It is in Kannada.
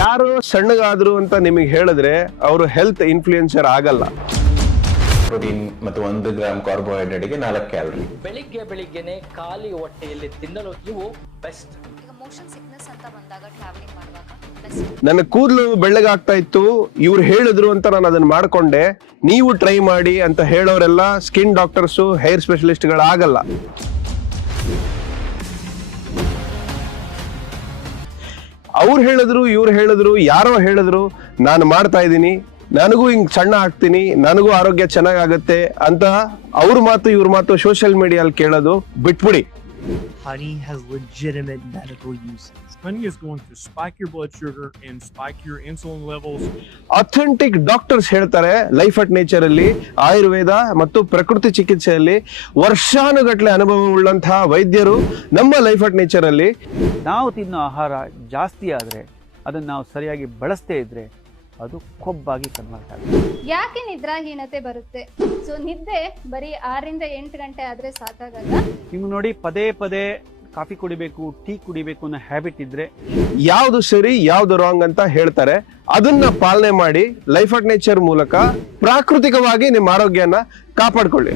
ಯಾರು ಸಣ್ಣಗಾದ್ರು ಅಂತ ನಿಮಗೆ ಹೇಳಿದ್ರೆ ಅವರು ಹೆಲ್ತ್ ಇನ್ಫ್ಲೂಯೆನ್ಸರ್ ಆಗಲ್ಲ. ಪ್ರೋಟೀನ್ ಮತ್ತು ಒಂದು ಗ್ರಾಮ್ ಕಾರ್ಬೋಹೈಡ್ರೇಟ್ಗೆ ನಾಲ್ಕು ಕ್ಯಾಲರಿ ಬೆಳಿಗ್ಗೆ ಬೆಳಿಗ್ಗೆನೆ ಖಾಲಿ ಹೊಟ್ಟೆಯಲ್ಲಿ ತಿನ್ನಲು ಇವು ಬೆಸ್ಟ್ ಈಗ ಮೋಷನ್ ಸಿಕ್ನೆಸ್ ಅಂತ ಬಂದಾಗ ಟ್ರಾವೆಲಿಂಗ್ ಮಾಡುವಾಗ ಬೆಸ್ಟ್ ನನ್ನ ಕೂದಲು ಬೆಳ್ಳಗಾಗ್ತಾ ಇತ್ತು ಇವ್ರು ಹೇಳಿದ್ರು ಅಂತ ನಾನು ಅದನ್ನ ಮಾಡ್ಕೊಂಡೆ. ನೀವು ಟ್ರೈ ಮಾಡಿ ಅಂತ ಹೇಳೋರೆಲ್ಲ ಸ್ಕಿನ್ ಡಾಕ್ಟರ್ಸು ಹೇರ್ ಸ್ಪೆಷಲಿಸ್ಟ್ಗಳಾಗಲ್ಲ ಅವ್ರು ಹೇಳಿದ್ರು, ಇವ್ರು ಹೇಳಿದ್ರು, ಯಾರೋ ಹೇಳಿದ್ರು, ನಾನು ಮಾಡ್ತಾ ಇದ್ದೀನಿ, ನನಗೂ ಹಿಂಗೆ ಸಣ್ಣ ಹಾಕ್ತೀನಿ ನನಗೂ ಆರೋಗ್ಯ ಚೆನ್ನಾಗಾಗತ್ತೆ ಅಂತ ಅವ್ರ ಮಾತು, ಇವ್ರ ಮಾತು ಸೋಷಿಯಲ್ ಮೀಡಿಯಲ್ಲಿ ಕೇಳೋದು ಬಿಟ್ಬಿಡಿ. Honey has legitimate medical uses. Honey is going to spike your blood sugar and spike your insulin levels. Authentic doctors ಹೇಳ್ತಾರೆ ಲೈಫ್ ಅಟ್ ನೇಚರ್ ಅಲ್ಲಿ ಆಯುರ್ವೇದ ಮತ್ತು ಪ್ರಕೃತಿ ಚಿಕಿತ್ಸೆಯಲ್ಲಿ ವರ್ಷಾನುಗಟ್ಟಲೆ ಅನುಭವ ಉಳ್ಳಂತಹ ವೈದ್ಯರು ನಮ್ಮ ಲೈಫ್ ಅಟ್ ನೇಚರ್ ಅಲ್ಲಿ ನಾವು ತಿನ್ನೋ ಆಹಾರ ಜಾಸ್ತಿ ಆದರೆ ಅದನ್ನು ನಾವು ಸರಿಯಾಗಿ ಬಳಸದೇ ಇದ್ದರೆ ಅದು ಕೊಬ್ಬಾಗಿ ಕನ್ವರ್ಟ್ ಆಗುತ್ತೆ ಯಾಕೆ ನಿದ್ರಾಹೀನತೆ ಬರುತ್ತೆ? ಸೊ ನಿದ್ದೆ ಬರೀ ಆರರಿಂದ ಎಂಟು ಗಂಟೆ ಆದ್ರೆ ಸಾಕಾಗಲ್ಲ? ನಿಮ್ಗೆ ನೋಡಿ ಪದೇ ಪದೇ ಕಾಫಿ ಕುಡಿಬೇಕು ಟೀ ಕುಡಿಬೇಕು ಅನ್ನೋ ಹ್ಯಾಬಿಟ್ ಇದ್ರೆ ಯಾವ್ದು ಸರಿ ಯಾವ್ದು ರಾಂಗ್ ಅಂತ ಹೇಳ್ತಾರೆ. ಅದನ್ನ ಪಾಲನೆ ಮಾಡಿ ಲೈಫ್ ಅಟ್ ನೇಚರ್ ಮೂಲಕ ಪ್ರಾಕೃತಿಕವಾಗಿ ನಿಮ್ಮ ಆರೋಗ್ಯನ ಕಾಪಾಡ್ಕೊಳ್ಳಿ.